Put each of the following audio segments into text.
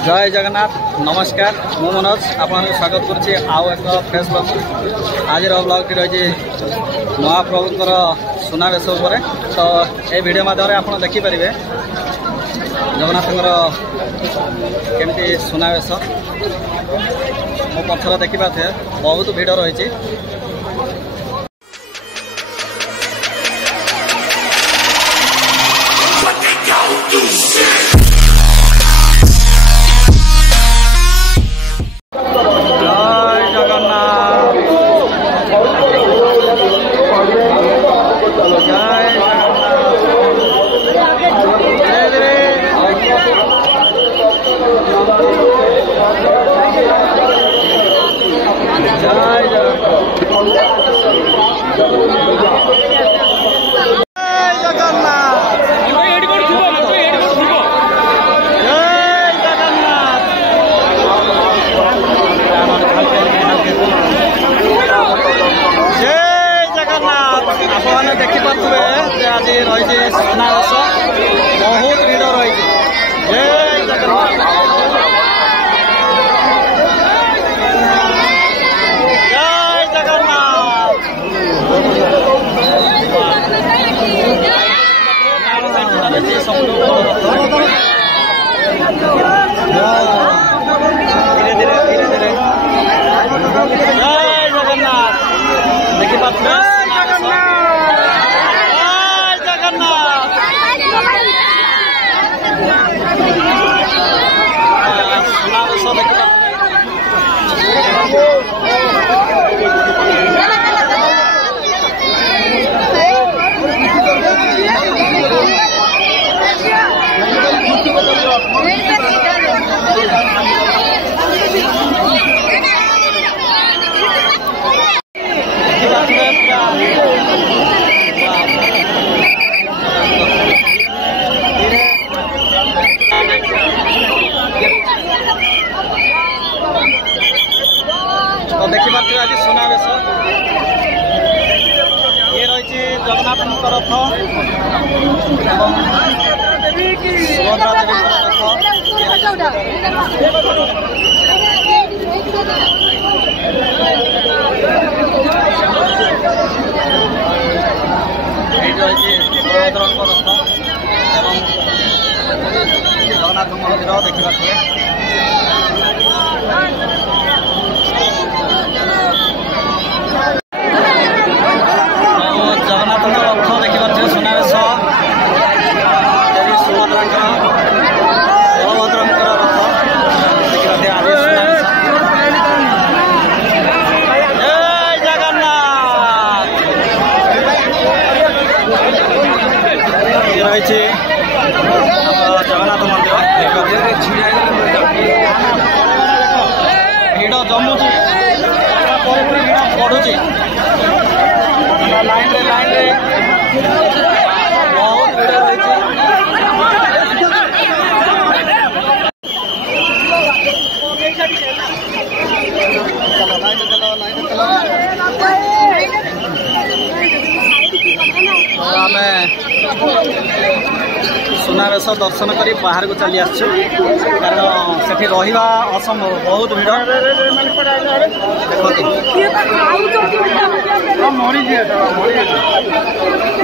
जय जगन्नाथ नमस्कार मु मनोज आपन स्वागत करछि आउ एक फेस ब्लॉग आज ब्लॉग टी रही महाप्रभुंर सुनावेश उपर तो ये वीडियो माध्यम आप देखी पारे जगन्नाथ केमती सुनावेश मो पथर देखिपे बहुत भिड़ रही। आपने देखिपे आज रही सुनावेश बहुत भिड़ रही। जय जगन्नाथ जय जगन्नाथ धीरे धीरे जय जगन्नाथ देखिपे तो देखिए आज सुनावेश ये रही जगन्नाथ रथ सुभद्रा देवी रथ जगन्नाथ मंदिर देखिए जगन्नाथ रथ देखिए सुनावेश देवी सुभद्रा बलभद्र रथ देखिए आज सुनावेश। जय जगन्नाथ ये रही जगन्नाथ मंदिर भिड़ जमुची भिड़ बढ़ुची लाइन रे बहुत भिड़ रही। सुनावेश दर्शन कर बाहर को चली आसु कारण से रहा असंभव बहुत भिड़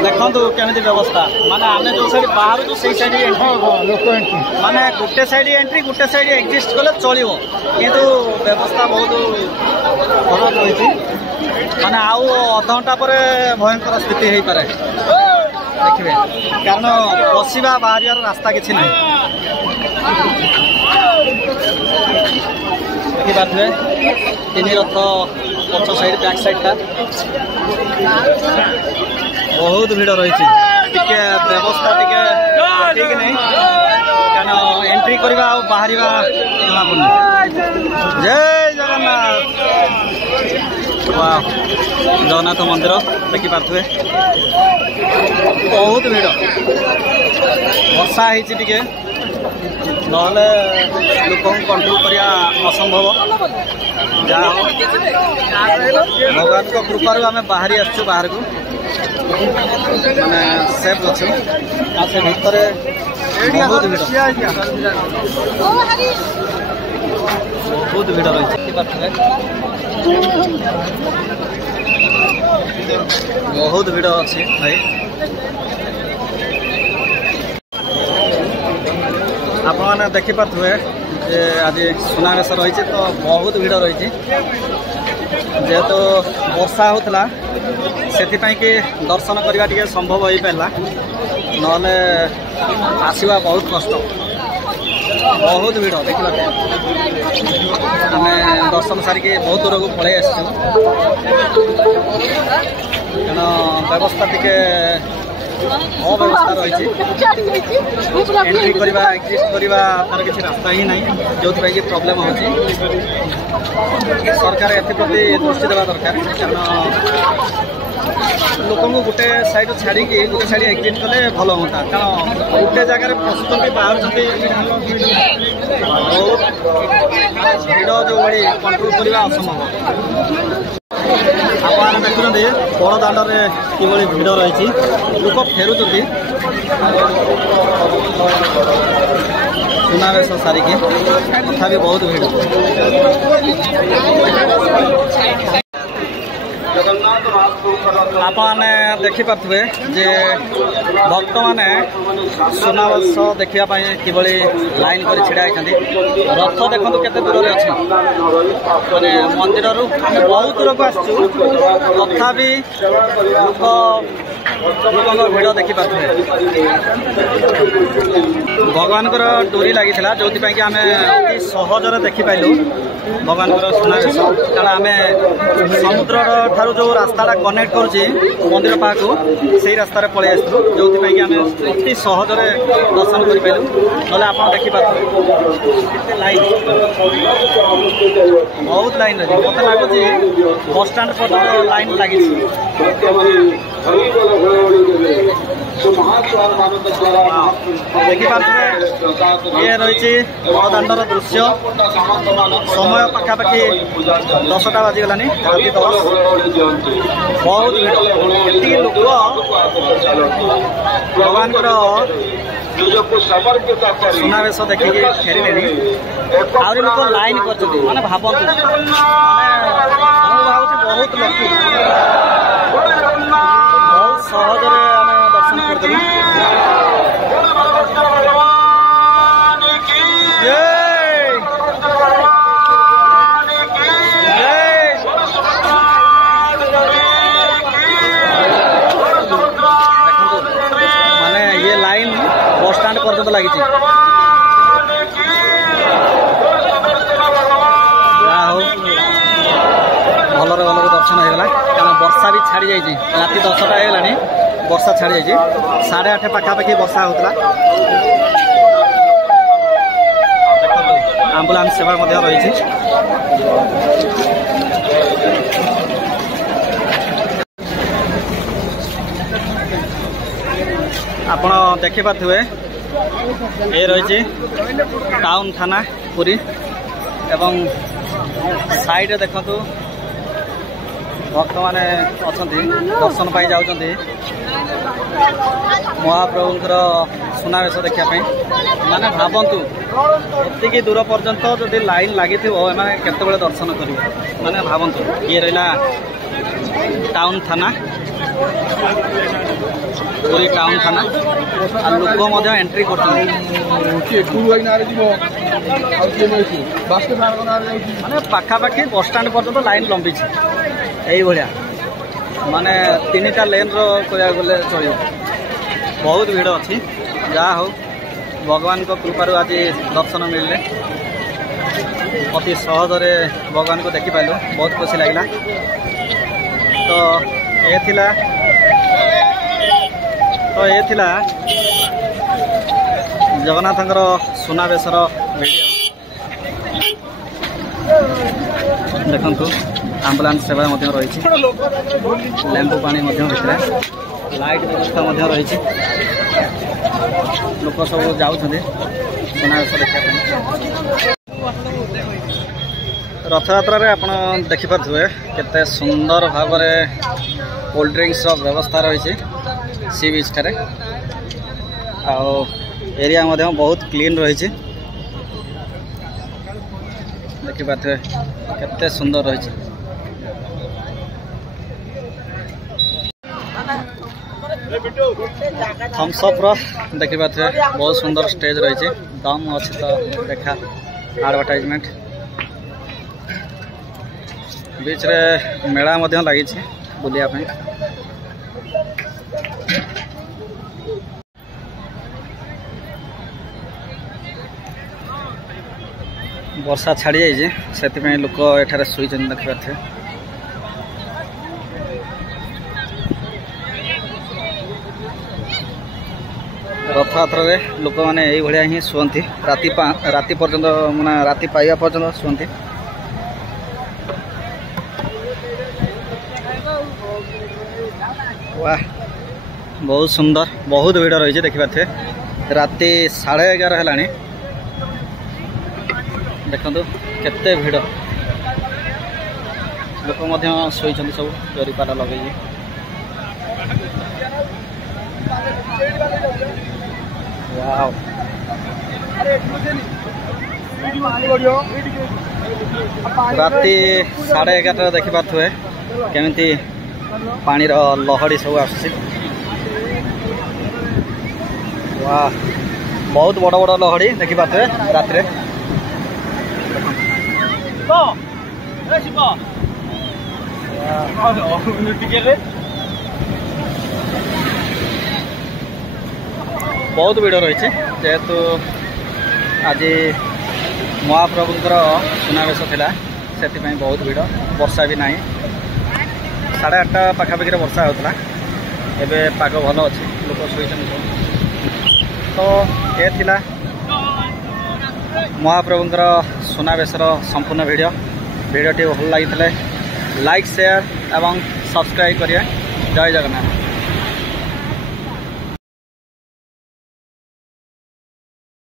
देखु केमी व्यवस्था माने आम जो साइड बाहर से साइड एंट्री माने गोटे साइड एंट्री गोटे साइड एक्जिस्ट कले चलो किंतु व्यवस्था बहुत खराब रही माने आउ अध घंटा पर भयंकर स्थिति हो पारे देखिए कारण बसवा बाहर रास्ता किसी ना देखिए तीन रथ पछ साइड बैक साइड था बहुत भिड़ रही व्यवस्था ठीक नहीं कारण एंट्री करवा बाहर जमा पड़े। जय जगन्नाथ जगन्नाथ मंदिर देखिपे बहुत भिड़ वर्षा होती ना लोक कंट्रोल करवा असंभव जहाँ भगवान को कृपार आम बाहरी आसु बाहर को माने सेफ अच्छे आ से भितर बहुत भिड़। बहुत भिड़ रही बहुत भिड़ अच्छी भाई आपने देखिपे जे आज सुनावेश रही तो बहुत भिड़ रही जेहेतु वर्षा होता से कि दर्शन करवा टे संभव हो पारा ना आसवा बहुत कष्ट बहुत भिड़ देखा आम दर्शन सारिक बहुत दूर को पलि आसु तेणु व्यवस्था टी अव्यवस्था रही एंट्री करवा एग्जिट करवा तार किसी रास्ता ही ना जो कि प्रोब्लेम हो सरकार एप्रति दृष्टि देवा दरकार कारण लोक गोटे साइड छाड़ी गोटे साइड एग्जिट कले भल होता कारण गोटे जगार पशुंट बाहर बहुत भिड़ जो भाई कंट्रोल करवा असंभव आपने देखुं बड़ दाण्डे कि भिड़ रही लोक फेरुंट सुनावेश सारिकी तथा बहुत भिड़ आपने देखिपे जे भक्त मैंने सुनावेश देखापी किभली लाइन कर छिड़ा होती रथ देखो केते दूर अच्छे मैंने मंदिर बहुत दूर को आसचु तथा लोक भिड़ देखिपे भगवान डोरी लगी जो कि आम अति सहजरे देखिपारू भगवान सुनावेश कारण आम समुद्र ठारू जो रास्ता कनेक्ट करुच्ची मंदिर पाखु से रास्तार पलि आसलु जो कि आम अति सहजरे दर्शन करूँ ना आप देखिपारे लाइन बहुत लाइन अच्छी मत लगुच बस स्टाण पर्यटन लाइन लगी देखिपे ये रही बड़दाण्डर दृश्य समय पखापाखि 10टा बाजिगलानी राति 10 बहुत भिड़ लोक भगवान सुनावेश देखिए फेरले आहरी लोक लाइन कर माने भावतु बहुत लोक बहुत सहजरे आम दर्शन करदेलु माने ये लाइन बस स्टाण पर्यटन लगी भलरे भलरे दर्शन होगा कारण वर्षा भी छाड़ी जाइए राति 10टा होगा वर्षा छाड़ी जाइए 8:30 पाखापाखि वर्षा होता आम्बुलांस सेवा रही आपण देखिपे ये रही टाउन थाना पुरी एवं साइड देखु भक्त मैंने अच्छा दर्शन पाई जाऊँगी महाप्रभुंर सुनावेश देखापी माने भावतु एति दूर पर्यंत जदि लाइन लगी केतबेले दर्शन करेंगे माने भावतु ये रहा टाउन थाना पुरी टाउन थाना लोक एंट्री कर माने पाखापाखि बस स्टाण पर्यंत लाइन लंबी भाया माने 3टा लेन रहा गले चलो बहुत भिड़ अच्छी जहा हो भगवान को कृपार आज दर्शन मिलले अति सहजरे भगवान को देखिपारू बहुत खुशी लगे तो ये थिला जगन्नाथंकर सुनावेशर वीडियो देखंतु आम्बुलांस सेवा रही लेंबू पानी भितर लाइट व्यवस्था रही लोक सब जाऊँ सुनावेश देखा रथयात्रा रे आपण देखिपे केते सुंदर भाव कोल्ड ड्रिंक्स व्यवस्था रही सी बीच ठारे एरिया बहुत क्लीन रही देखिपे केते सुंदर रही। थम्सअप देखिपे बहुत सुंदर स्टेज रही। दम अच्छी तो देखा एडवर्टाइजमेंट बीच रे मेला लगी बुलिया पे। वर्षा छाड़ी जाइए से लोक एठारे शुई देखिपे। रथयात्रा लोक मैंने ये ही शुअंती राति पर्यंत माने राति पाइबा पर्यंत शुअंती। वाह बहुत सुंदर बहुत भीड़ रही देखिपे। राति 11:30 है। देखो केते भीड़ लोक शोई सब जरीपाटा लगे। वाव राति 11:30 देखी पारे केमिति पानी लहड़ी सब आस। वाह बहुत बड़ बड़ लहड़ी देखी पारे रात रे। बहुत भीड़ रही जेहेतु आज महाप्रभुंर सुनावेश थिला से बहुत भीड़। वर्षा भी नहीं 8:30 पाखापाखि वर्षा होता। एवं पाग भल अच्छे लोक शोई। तो ये थिला महाप्रभुंर सुनावेशर संपूर्ण वीडियोटी भल लगी लाइक शेयर एवं सब्सक्राइब करिए। जय जगन्नाथ।